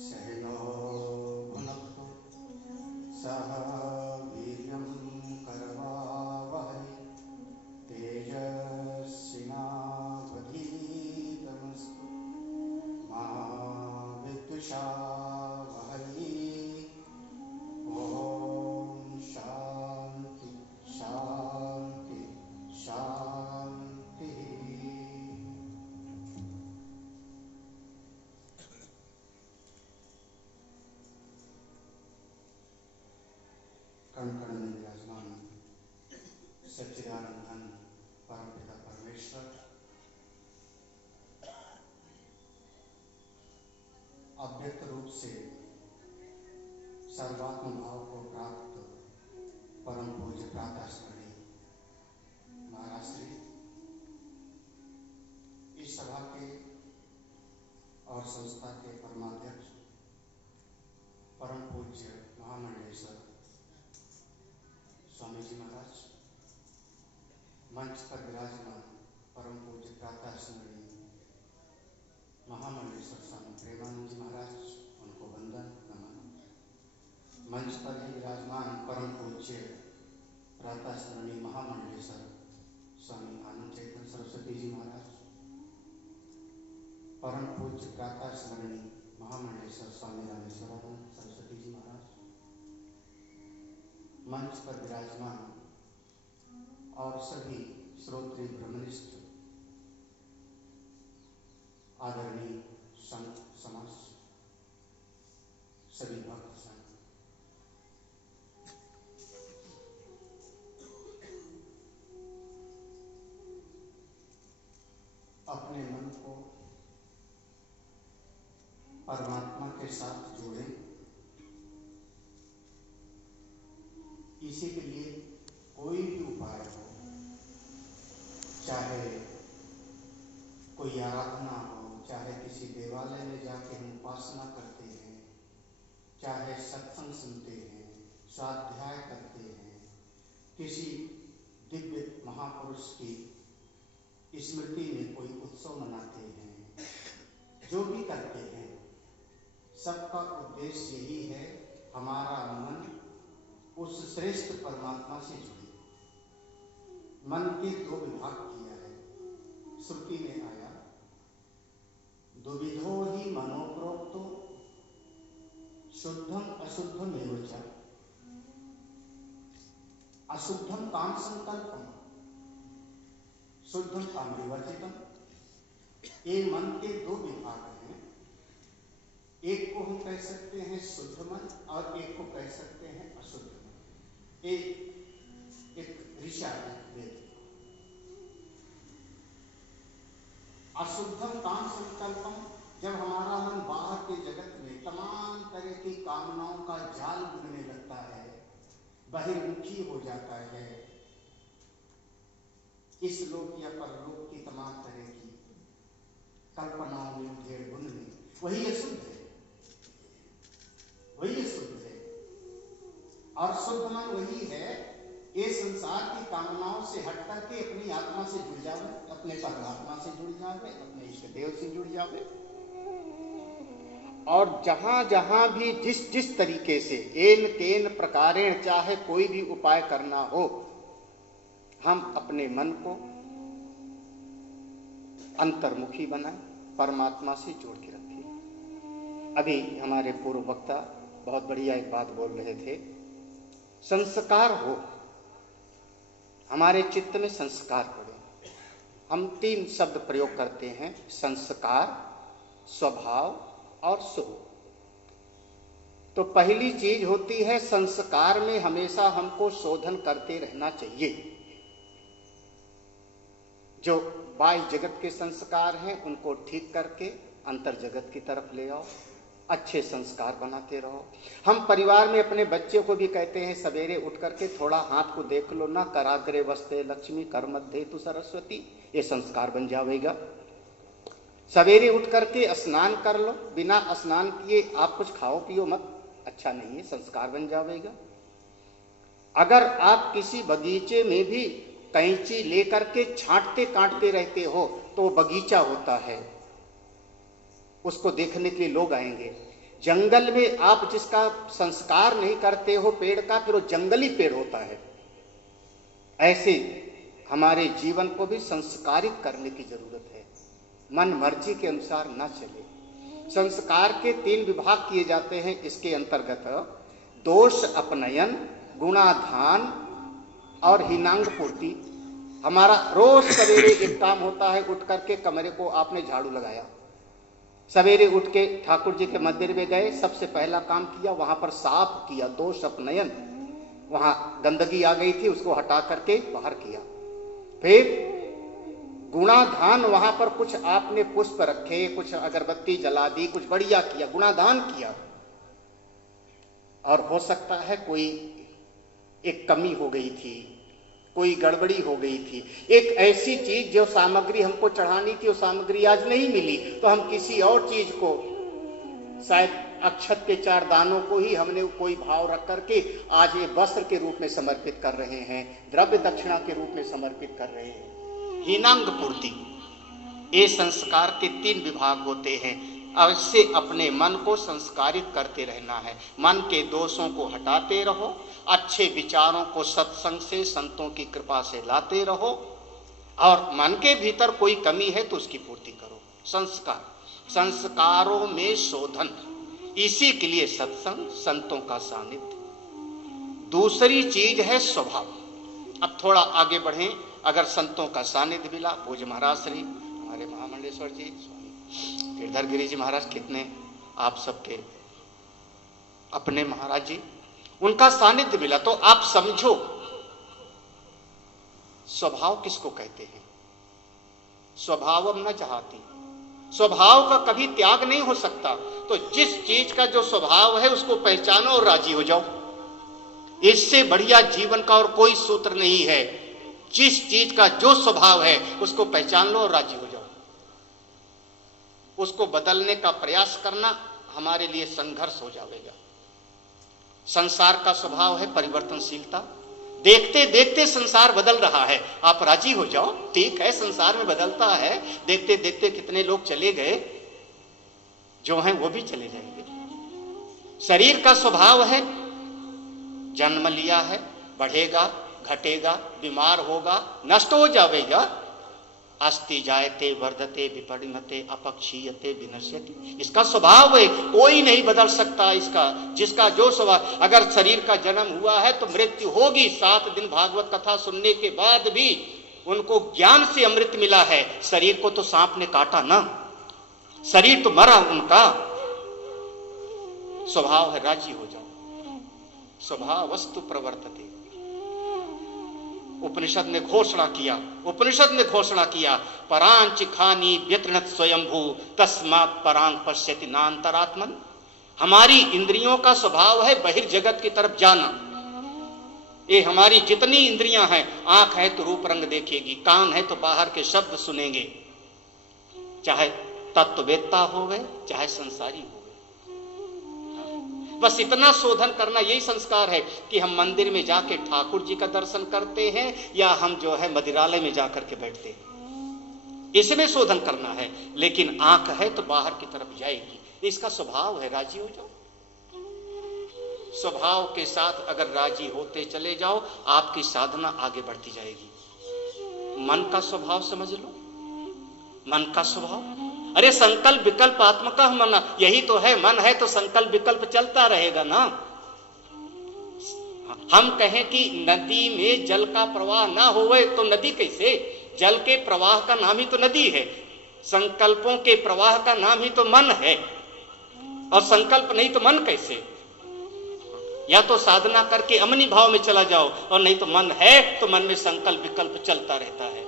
सहनो भुनक्तु सह वीर्यं करवावहै तेजस्विनावधीतमस्तु मा विद्विषावहै। ॐ शान्ति शान्ति शान्तिः। कण कण में विराजमान सच्चिदानंद घन परमपिता परमेश्वर अव्यक्त रूप से सर्वात्म भाव को प्राप्त परम पूज्य प्रातः स्मरणीय महाराज श्री इस सभा के और संस्था के परमाध्यक्ष परम पूज्य महामंडलेश्वर स्वामी जी महाराज, मंच पर विराजमान परम पूज्य प्रातः स्मरणीय महामंडलेश्वर स्वामी प्रेमानंद जी महाराज, उनको वंदन नमन। मंच पर ही विराजमान परम पूज्य प्रातः स्मरणीय महामंडलेश्वर स्वामी आनंद चैतन्य सरस्वती जी महाराज, परम पूज्य प्रातः स्मरणीय महामंडलेश्वर स्वामी रामेश्वरानंद सरस्वती जी महाराज, मंच पर विराजमान और सभी श्रोत्री ब्रह्मनिष्ठ आदरणीय संत समाज, सभी भक्त संत, अपने मन को परमात्मा के साथ जोड़ें। इसी के लिए कोई भी उपाय हो, चाहे कोई आराधना हो, चाहे किसी देवालय में जाके हम उपासना करते हैं, चाहे सत्संग सुनते हैं, स्वाध्याय करते हैं, किसी दिव्य महापुरुष की स्मृति में कोई उत्सव मनाते हैं, जो भी करते हैं, सबका उद्देश्य यही है हमारा मन उस श्रेष्ठ परमात्मा से जुड़े। मन के दो विभाग किया है, श्रुति में आया दुविधो ही मनोप्रोक्तो शुद्धम अशुद्धम एवं च। अशुद्धम काम संकल्पम, शुद्धम काम विवर्जितम। ये मन के दो विभाग हैं, एक को हम कह सकते हैं शुद्ध मन और एक को कह सकते हैं अशुद्ध मन। एक ऋषा है वेद। अशुद्धम काम संकल्पम, जब हमारा मन बाहर के जगत में तमाम तरह की कामनाओं का जाल बुनने लगता है, बहिर्मुखी हो जाता है, इस लोक या परलोक की तमाम तरह की कल्पनाओं में उधेड़ बुनने, वही अशुद्ध है, वही अशुद्ध है। और शुद्ध मन वही है ये संसार की कामनाओं से हट करके अपनी आत्मा से जुड़ जावे, अपने परमात्मा से जुड़ जावे, अपने इष्ट देव से जुड़ जावे। और जहां जहां भी जिस जिस तरीके से एन केन प्रकारेण चाहे कोई भी उपाय करना हो, हम अपने मन को अंतर्मुखी बनाए, परमात्मा से जोड़ के रखें। अभी हमारे पूर्व वक्ता बहुत बढ़िया एक बात बोल रहे थे, संस्कार हो, हमारे चित्त में संस्कार पड़े। हम तीन शब्द प्रयोग करते हैं, संस्कार, स्वभाव और स्वरूप। तो पहली चीज होती है संस्कार में हमेशा हमको शोधन करते रहना चाहिए। जो बाह्य जगत के संस्कार हैं उनको ठीक करके अंतर जगत की तरफ ले आओ, अच्छे संस्कार बनाते रहो। हम परिवार में अपने बच्चे को भी कहते हैं सवेरे उठ करके थोड़ा हाथ को देख लो ना, कराग्रे वस्ते लक्ष्मी कर मध्य तु सरस्वती, ये संस्कार बन जाएगा। सवेरे उठ करके स्नान कर लो, बिना स्नान किए आप कुछ खाओ पियो मत, अच्छा नहीं है, संस्कार बन जाएगा। अगर आप किसी बगीचे में भी कैंची लेकर के छांटते काटते रहते हो तो बगीचा होता है। उसको देखने के लिए लोग आएंगे। जंगल में आप जिसका संस्कार नहीं करते हो पेड़ का, फिर वो जंगली पेड़ होता है। ऐसे हमारे जीवन को भी संस्कारित करने की जरूरत है, मन मर्जी के अनुसार ना चले। संस्कार के 3 विभाग किए जाते हैं इसके अंतर्गत, दोष अपनयन, गुणाधान और हीनांग पूर्ति। हमारा रोज सवेरे एक काम होता है, उठ करके कमरे को आपने झाड़ू लगाया, सवेरे उठ के ठाकुर जी के मंदिर में गए, सबसे पहला काम किया वहां पर साफ किया, दोष अपनयन, वहां गंदगी आ गई थी उसको हटा करके बाहर किया। फिर गुणाधान, वहां पर कुछ आपने पुष्प रखे, कुछ अगरबत्ती जला दी, कुछ बढ़िया किया, गुणाधान किया। और हो सकता है कोई एक कमी हो गई थी, कोई गड़बड़ी हो गई थी, एक ऐसी चीज जो सामग्री हमको चढ़ानी थी वो सामग्री आज नहीं मिली, तो हम किसी और चीज को, शायद अक्षत के 4 दानों को ही हमने कोई भाव रख करके आज ये वस्त्र के रूप में समर्पित कर रहे हैं, द्रव्य दक्षिणा के रूप में समर्पित कर रहे हैं। हीनांग पूर्ति, ये संस्कार के 3 विभाग होते हैं। अवश्य अपने मन को संस्कारित करते रहना है, मन के दोषों को हटाते रहो, अच्छे विचारों को सत्संग से, संतों की कृपा से लाते रहो, और मन के भीतर कोई कमी है तो उसकी पूर्ति करो। संस्कार, संस्कारों में शोधन, इसी के लिए सत्संग, संतों का सानिध्य। दूसरी चीज है स्वभाव। अब थोड़ा आगे बढ़ें, अगर संतों का सानिध्य मिला, भोज महाराज श्री, हमारे महामंडलेश्वर जी, स्वामी गिरधर गिरी जी महाराज, कितने आप सबके अपने महाराज जी, उनका सानिध्य मिला, तो आप समझो स्वभाव किसको कहते हैं। स्वभावम न चाहती, स्वभाव का कभी त्याग नहीं हो सकता। तो जिस चीज का जो स्वभाव है उसको पहचानो और राजी हो जाओ। इससे बढ़िया जीवन का और कोई सूत्र नहीं है। जिस चीज का जो स्वभाव है उसको पहचान लो और राजी हो जाओ। उसको बदलने का प्रयास करना हमारे लिए संघर्ष हो जाएगा। संसार का स्वभाव है परिवर्तनशीलता, देखते देखते संसार बदल रहा है, आप राजी हो जाओ। ठीक है, संसार में बदलता है, देखते देखते कितने लोग चले गए, जो हैं वो भी चले जाएंगे। शरीर का स्वभाव है, जन्म लिया है, बढ़ेगा, घटेगा, बीमार होगा, नष्ट हो जाएगा। अस्ति जायते वर्धते विपरिणते अपक्षीयते विनश्यति, इसका स्वभाव है, कोई नहीं बदल सकता इसका। जिसका जो स्वभाव, अगर शरीर का जन्म हुआ है तो मृत्यु होगी। 7 दिन भागवत कथा सुनने के बाद भी उनको ज्ञान से अमृत मिला है। शरीर को तो सांप ने काटा ना, शरीर तो मरा उनका। स्वभाव है, राजी हो जाओ। स्वभाव वस्तु प्रवर्तते। उपनिषद ने घोषणा किया, परांच खानी व्यतृणत स्वयंभू तस्मात् परांग पश्यति नान्तरात्मन। हमारी इंद्रियों का स्वभाव है बहिर्जगत की तरफ जाना। ये हमारी जितनी इंद्रियां हैं, आंख है तो रूप रंग देखेगी, कान है तो बाहर के शब्द सुनेंगे, चाहे तत्ववेत्ता हो गए चाहे संसारी हो। बस इतना शोधन करना, यही संस्कार है कि हम मंदिर में जाके ठाकुर जी का दर्शन करते हैं या हम जो है मदिरालय में जाकर के बैठते हैं, इसमें शोधन करना है। लेकिन आंख है तो बाहर की तरफ जाएगी, इसका स्वभाव है, राजी हो जाओ। स्वभाव के साथ अगर राजी होते चले जाओ, आपकी साधना आगे बढ़ती जाएगी। मन का स्वभाव समझ लो, मन का स्वभाव, अरे संकल्प विकल्प आत्मका मन, यही तो है। मन है तो संकल्प विकल्प चलता रहेगा ना। हम कहें कि नदी में जल का प्रवाह ना होवे तो नदी कैसे? जल के प्रवाह का नाम ही तो नदी है, संकल्पों के प्रवाह का नाम ही तो मन है, और संकल्प नहीं तो मन कैसे? या तो साधना करके अमनी भाव में चला जाओ, और नहीं तो मन है तो मन में संकल्प विकल्प चलता रहता है।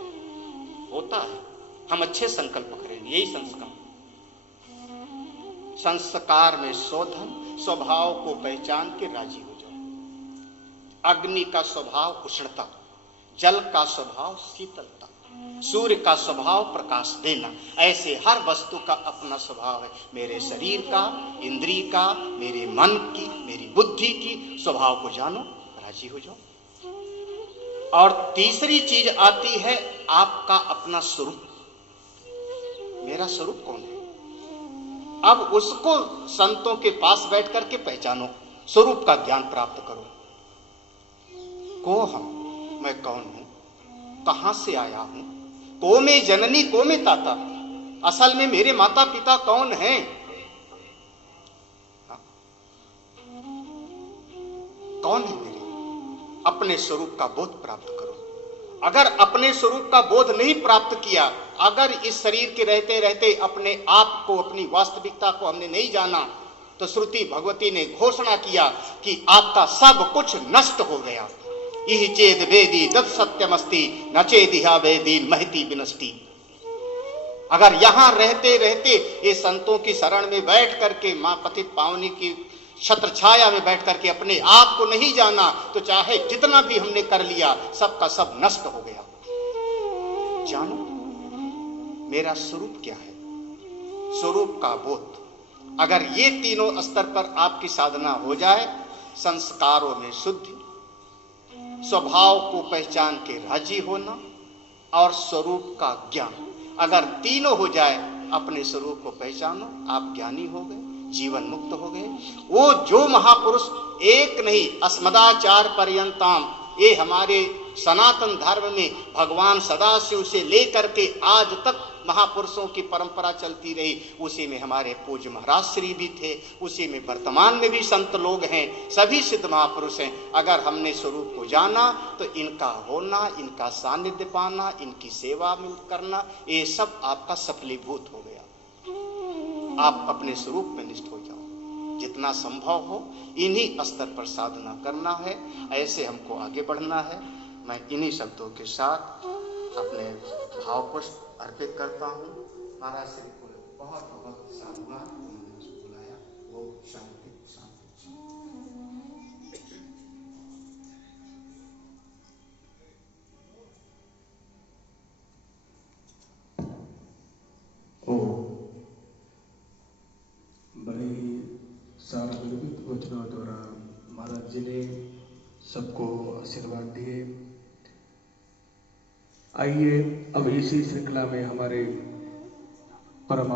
होता है, हम अच्छे संकल्प करेंगे, यही संस्कार। संस्कार में शोधन, स्वभाव को पहचान के राजी हो जाओ। अग्नि का स्वभाव उष्णता, जल का स्वभाव शीतलता, सूर्य का स्वभाव प्रकाश देना। ऐसे हर वस्तु का अपना स्वभाव है। मेरे शरीर का, इंद्रिय का, मेरे मन की, मेरी बुद्धि की स्वभाव को जानो, राजी हो जाओ। और तीसरी चीज आती है आपका अपना स्वरूप। मेरा स्वरूप कौन है? अब उसको संतों के पास बैठ करके पहचानो, स्वरूप का ज्ञान प्राप्त करो। को हम, मैं कौन हूं, कहां से आया हूं, को में जननी को में ताता, असल में मेरे माता पिता कौन हैं? कौन है मेरे? अपने स्वरूप का बोध प्राप्त करो। अगर अपने स्वरूप का बोध नहीं प्राप्त किया, अगर इस शरीर के रहते रहते अपने आप को, अपनी वास्तविकता को हमने नहीं जाना, तो श्रुति भगवती ने घोषणा किया कि आपका सब कुछ नष्ट हो गया। इह चेद वेदी दत्त सत्यमस्ति न चेदिहा वेदी महती विनष्टि। अगर यहां रहते रहते ये संतों की शरण में बैठ करके, मां पतित पावनी की छत्र छाया में बैठ करके अपने आप को नहीं जाना, तो चाहे जितना भी हमने कर लिया, सबका सब नष्ट हो गया। जानो मेरा स्वरूप क्या है, स्वरूप का बोध। अगर ये तीनों स्तर पर आपकी साधना हो जाए, संस्कारों में शुद्धि, स्वभाव को पहचान के राजी होना और स्वरूप का ज्ञान, अगर तीनों हो जाए, अपने स्वरूप को पहचानो, आप ज्ञानी हो गए, जीवन मुक्त हो गए। वो जो महापुरुष एक नहीं, अस्मदाचार पर्यंताम, ये हमारे सनातन धर्म में भगवान सदाशिव से लेकर के आज तक महापुरुषों की परंपरा चलती रही, उसी में हमारे पूज्य महाराज श्री भी थे, उसी में वर्तमान में भी संत लोग हैं, सभी सिद्ध महापुरुष हैं। अगर हमने स्वरूप को जाना, तो इनका होना, इनका सानिध्य पाना, इनकी सेवा में करना, ये सब आपका सफलीभूत हो गया। आप अपने स्वरूप में निष्ठ हो जाओ। जितना संभव हो इन्हीं स्तर पर साधना करना है, ऐसे हमको आगे बढ़ना है। मैं इन्हीं शब्दों के साथ अपने भावपुष्प अर्पित करता हूँ। महाराज श्री को बहुत बहुत साधुवाद, उन्होंने बुलाया। वो शांति शांति। ओ बड़े ही सारगर्भित वचनों द्वारा महाराज जी ने सबको आशीर्वाद दिए। आइए अब इसी श्रृंखला में हमारे परम